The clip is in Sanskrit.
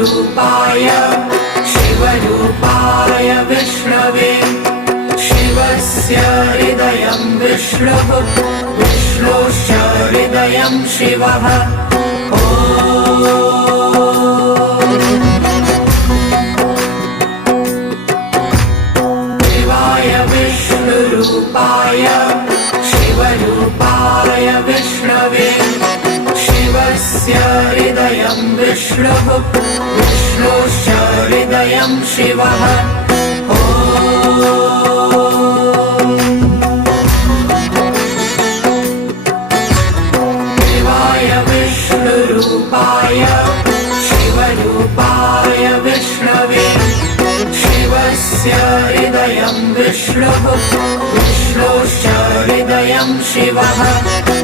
विष्णुरूपाय शिवरूपाय विष्णवे शिवस्य हृदयं विष्णुः विष्णोश्च हृदयं शिवः शिवाय विष्णुरूपाय शिवरूपाय विष्णवे शिवस्य हृदयं विष्णुः विष्णोश्च हृदयं शिवः शिवाय विष्णुरूपाय शिवरूपाय विष्णवे शिवस्य हृदयं विष्णुः विष्णोश्च हृदयं शिवः